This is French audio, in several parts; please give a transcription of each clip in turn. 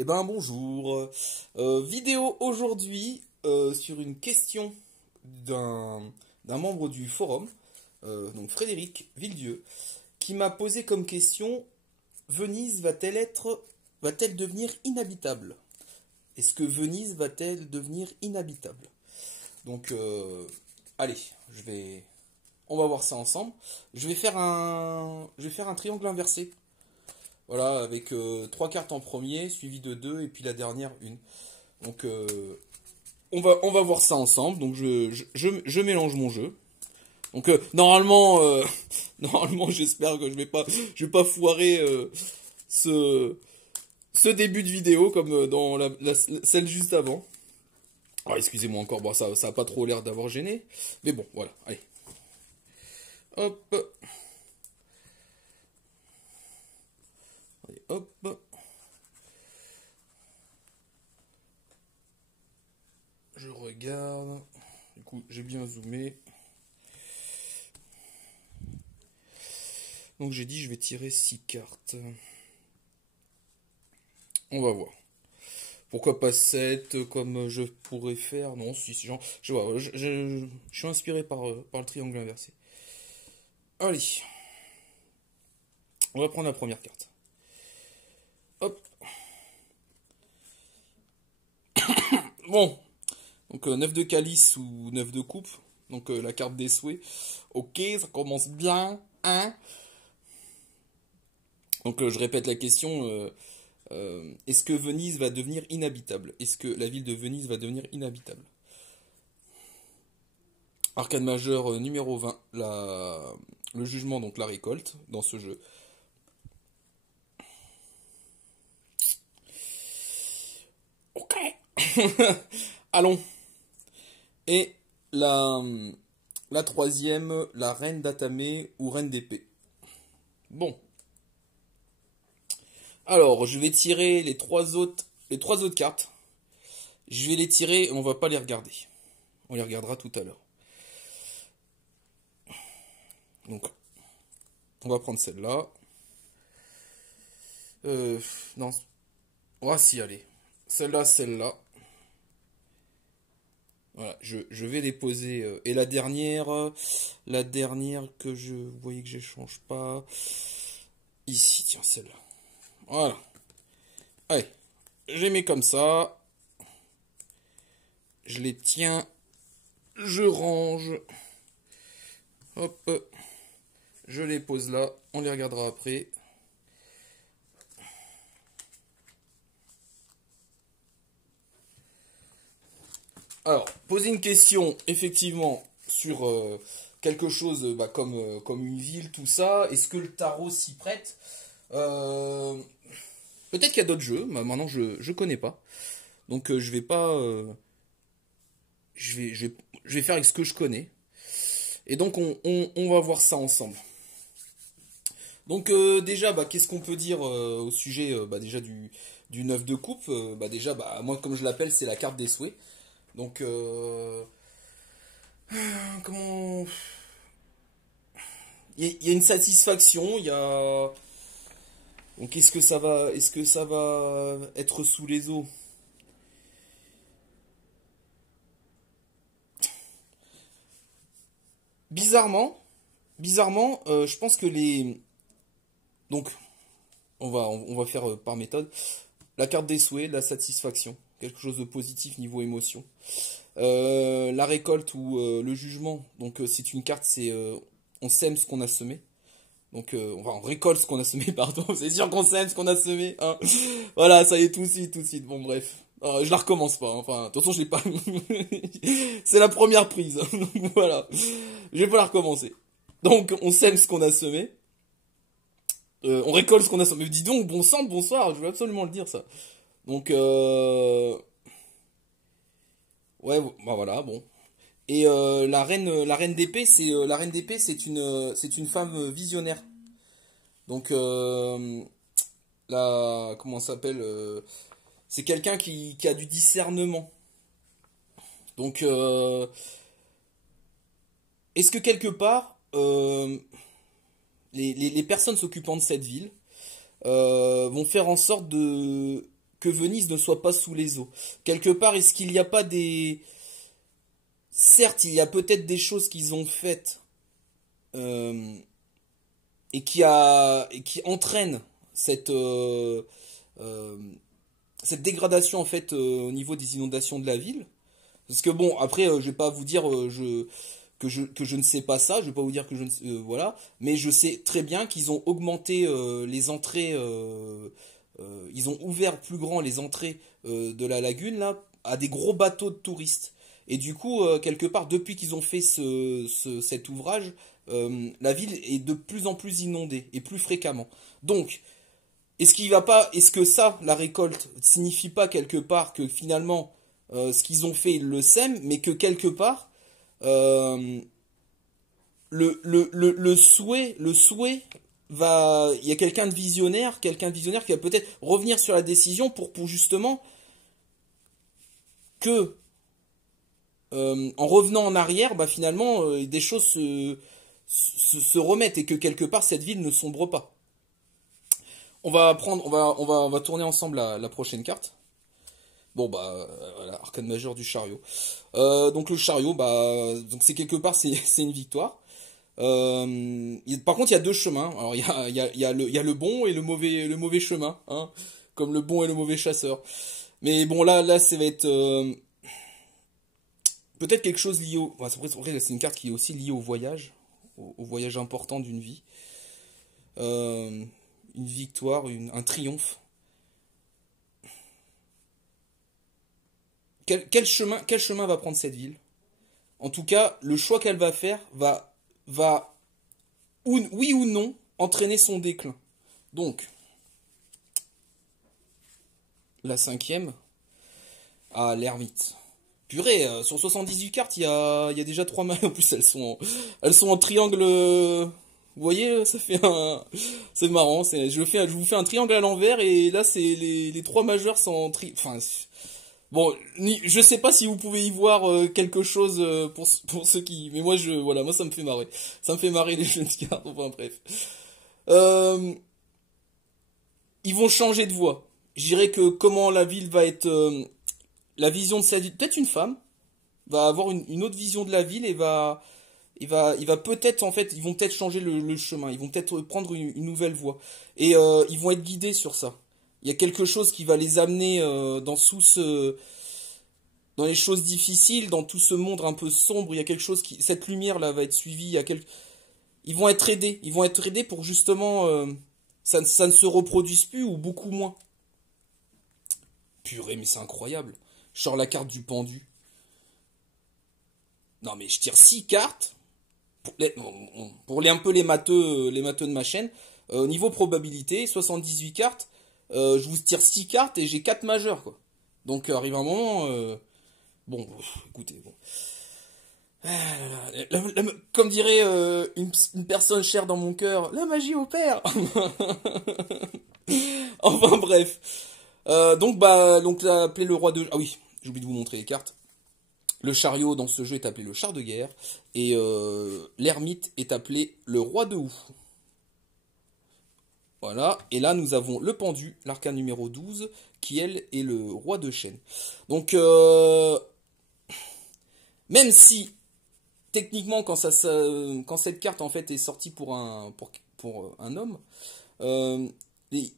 Eh ben bonjour. Vidéo aujourd'hui sur une question d'un membre du forum, donc Frédéric Villedieu, qui m'a posé comme question: Venise va-t-elle devenir inhabitable? Est-ce que Venise va-t-elle devenir inhabitable? Donc allez, on va voir ça ensemble. Je vais faire un triangle inversé. Voilà, avec 3 cartes en premier, suivi de 2, et puis la dernière, une. Donc, on va voir ça ensemble. Donc, je mélange mon jeu. Donc, normalement, j'espère que je vais pas foirer ce début de vidéo comme dans celle juste avant. Ah, excusez-moi encore, bon, ça a pas trop l'air d'avoir gêné. Mais bon, voilà, allez. Hop. Allez, hop. Je regarde. Du coup, j'ai bien zoomé. Donc j'ai dit je vais tirer 6 cartes. On va voir. Pourquoi pas 7 comme je pourrais faire? Non, si, genre, je vois, je suis inspiré par le triangle inversé. Allez. On va prendre la première carte. Hop. Bon. Donc 9 de calice ou 9 de coupe. Donc la carte des souhaits. Ok, ça commence bien. Hein. Donc je répète la question. Est-ce que Venise va devenir inhabitable? Est-ce que la ville de Venise va devenir inhabitable? Arcane majeur numéro 20. Le jugement, donc la récolte dans ce jeu. Ok. Allons. Et la troisième, la reine d'Atamé ou reine d'épée. Bon. Alors, je vais tirer les trois autres cartes. Je vais les tirer et on va pas les regarder. On les regardera tout à l'heure. Donc, on va prendre celle-là. Non. On va s'y aller. Celle-là, celle-là. Voilà, je vais les poser. Et la dernière que vous voyez que je change pas. Ici, tiens, celle-là. Voilà. Allez, je les mets comme ça. Je les tiens. Je range. Hop. Je les pose là. On les regardera après. Alors, poser une question, effectivement, sur quelque chose comme une ville, tout ça. Est-ce que le tarot s'y prête? Peut-être qu'il y a d'autres jeux, mais maintenant je connais pas. Donc je vais pas. Je vais faire avec ce que je connais. Et donc on va voir ça ensemble. Donc déjà, qu'est-ce qu'on peut dire au sujet déjà du 9 de coupe? Déjà, moi comme je l'appelle, c'est la carte des souhaits. Donc, comment... Il y a une satisfaction, il y a... Donc, est-ce que ça va être sous les eaux? Bizarrement, je pense que les... Donc, on va faire par méthode. La carte des souhaits, la satisfaction. Quelque chose de positif niveau émotion. La récolte ou le jugement, donc c'est une carte, on sème ce qu'on a semé. Donc on récolte ce qu'on a semé, pardon. C'est sûr qu'on sème ce qu'on a semé. Hein. Voilà, ça y est, tout de suite. Bon, bref. Je la recommence pas. Enfin, de toute façon, je l'ai pas. C'est la première prise. Voilà. Je vais pas la recommencer. Donc, on sème ce qu'on a semé. On récolte ce qu'on a semé. Mais dis donc, bon sang, bonsoir. Je veux absolument le dire, ça. Donc, ouais, voilà, bon. Et la reine d'épée, c'est une femme visionnaire. Donc comment ça s'appelle c'est quelqu'un qui a du discernement. Donc est-ce que quelque part les personnes s'occupant de cette ville vont faire en sorte que Venise ne soit pas sous les eaux. Quelque part, est-ce qu'il n'y a pas des... Certes, il y a peut-être des choses qu'ils ont faites euh, et qui entraînent euh, cette dégradation en fait au niveau des inondations de la ville. Parce que bon, après, je vais pas vous dire que je ne sais pas ça, je vais pas vous dire que je ne sais, voilà, mais je sais très bien qu'ils ont augmenté les entrées, ils ont ouvert plus grand les entrées de la lagune là à des gros bateaux de touristes. Et du coup, quelque part, depuis qu'ils ont fait cet ouvrage, la ville est de plus en plus inondée et plus fréquemment. Donc, est-ce que ça, la récolte, signifie pas quelque part que finalement, ce qu'ils ont fait, ils le sèment, mais que quelque part, euh, le souhait il y a quelqu'un de visionnaire qui va peut-être revenir sur la décision pour justement que, en revenant en arrière, bah finalement, des choses se remettent et que quelque part cette ville ne sombre pas. On va tourner ensemble la prochaine carte. Bon bah voilà, arcane majeure du chariot. Donc le chariot, bah donc c'est quelque part c'est une victoire. Par contre il y a deux chemins. Alors il y a le bon et le mauvais chemin, hein, comme le bon et le mauvais chasseur. Mais bon là ça va être peut-être quelque chose lié au. Enfin, après, c'est une carte qui est aussi liée au voyage, au voyage important d'une vie. Euh, une victoire, un triomphe. Quel chemin va prendre cette ville? En tout cas, le choix qu'elle va faire va oui ou non, entraîner son déclin. Donc, la cinquième, l'ermite. Purée, sur 78 cartes, il y a déjà 3 mains. En plus, elles sont en triangle. Vous voyez, ça fait un. C'est marrant. Je vous fais un triangle à l'envers et là, c'est les 3 majeurs sont en Enfin, bon, je sais pas si vous pouvez y voir quelque chose pour ceux qui. Mais moi, voilà, moi, ça me fait marrer. Ça me fait marrer les jeunes cartes. Enfin, bref. Euh, Ils vont changer de voie. Je dirais que comment la ville va être. La vision de sa ville. Peut-être une femme va avoir une autre vision de la ville et il va peut-être, en fait, ils vont peut-être changer le chemin. Ils vont peut-être prendre une nouvelle voie. Et ils vont être guidés sur ça. Il y a quelque chose qui va les amener dans les choses difficiles, dans tout ce monde un peu sombre. Il y a quelque chose qui, cette lumière là va être suivie. Ils vont être aidés. Ils vont être aidés pour justement ça ne se reproduise plus ou beaucoup moins. Purée, mais c'est incroyable. Je sors la carte du pendu. Non mais je tire 6 cartes pour un peu les matheux de ma chaîne. Niveau probabilité, 78 cartes. Je vous tire 6 cartes et j'ai 4 majeures quoi. Donc arrive un moment. Bon, écoutez, bon. Comme dirait une personne chère dans mon cœur, la magie opère. Enfin bref. Donc appelé le roi de. Ah oui, j'ai oublié de vous montrer les cartes. Le chariot dans ce jeu est appelé le char de guerre et l'ermite est appelé le roi de houx. Voilà, et là nous avons le pendu, l'arcane numéro 12, qui elle est le roi de chêne. Donc même si techniquement quand cette carte en fait est sortie pour un homme, euh, les-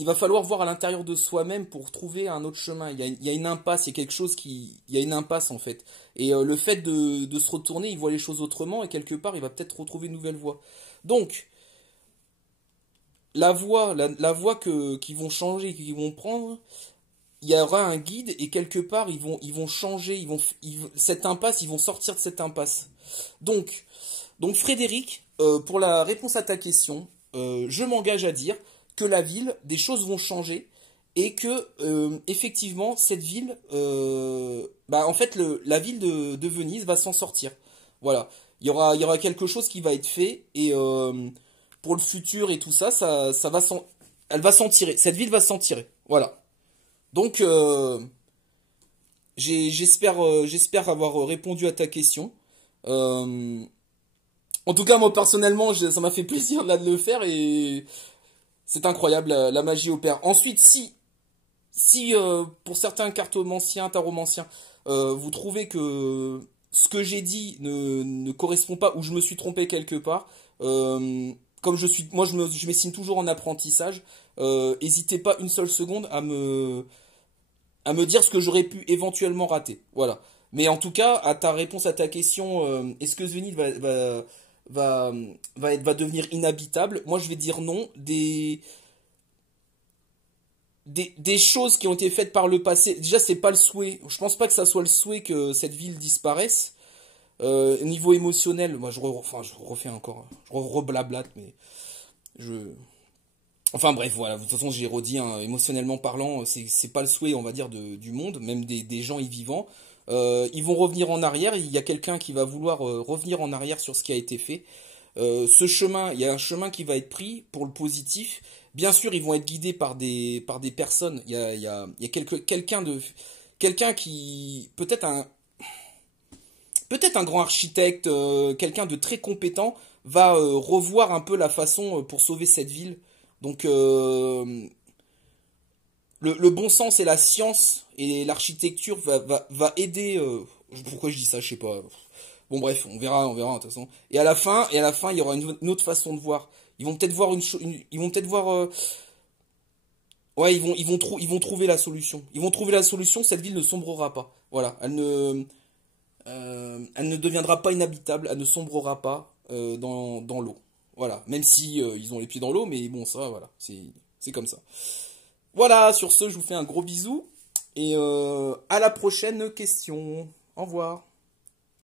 il va falloir voir à l'intérieur de soi-même pour trouver un autre chemin. Il y a une impasse, il y a quelque chose il y a une impasse en fait. Et le fait de se retourner, il voit les choses autrement et quelque part, il va peut-être retrouver une nouvelle voie. Donc, la voie qu'ils vont changer, qu'ils vont prendre, il y aura un guide et quelque part, ils vont changer, cette impasse, ils vont sortir de cette impasse. Donc, donc Frédéric, pour la réponse à ta question, je m'engage à dire que la ville, des choses vont changer et que effectivement cette ville, en fait la ville de Venise va s'en sortir. Voilà, il y aura quelque chose qui va être fait et pour le futur et tout ça, ça va elle va s'en tirer. Cette ville va s'en tirer. Voilà. Donc j'espère avoir répondu à ta question. Euh, En tout cas, moi personnellement, ça m'a fait plaisir là de le faire et c'est incroyable, la magie opère. Ensuite, si Si pour certains cartomanciens, taromanciens, vous trouvez que ce que j'ai dit ne correspond pas ou je me suis trompé quelque part, comme moi je m'estime toujours en apprentissage, hésitez pas une seule seconde à me dire ce que j'aurais pu éventuellement rater. Voilà. Mais en tout cas, à ta réponse à ta question, est-ce que Zvenit va devenir inhabitable? Moi, je vais dire non. Des choses qui ont été faites par le passé. Déjà, c'est pas le souhait. Je pense pas que ça soit le souhait que cette ville disparaisse. Niveau émotionnel, moi, je refais encore, je reblablate, mais je, enfin bref, voilà. De toute façon, j'ai redit, hein, émotionnellement parlant, c'est pas le souhait, on va dire, du monde, même des gens y vivant. Ils vont revenir en arrière. Il y a quelqu'un qui va vouloir revenir en arrière sur ce qui a été fait. Ce chemin, il y a un chemin qui va être pris pour le positif. Bien sûr, ils vont être guidés par des personnes. Il y a quelqu'un qui, peut-être un grand architecte, quelqu'un de très compétent, va revoir un peu la façon pour sauver cette ville. Donc, le bon sens et la science et l'architecture va aider. Pourquoi je dis ça, je sais pas. Bon bref, on verra de toute façon. Et à la fin, il y aura une autre façon de voir. Ils vont peut-être voir ils vont peut-être voir. Ouais, ils vont trouver la solution. Ils vont trouver la solution. Cette ville ne sombrera pas. Voilà, elle ne deviendra pas inhabitable. Elle ne sombrera pas dans l'eau. Voilà, même si ils ont les pieds dans l'eau, mais bon, ça, voilà, c'est comme ça. Voilà, sur ce, je vous fais un gros bisou et à la prochaine question. Au revoir.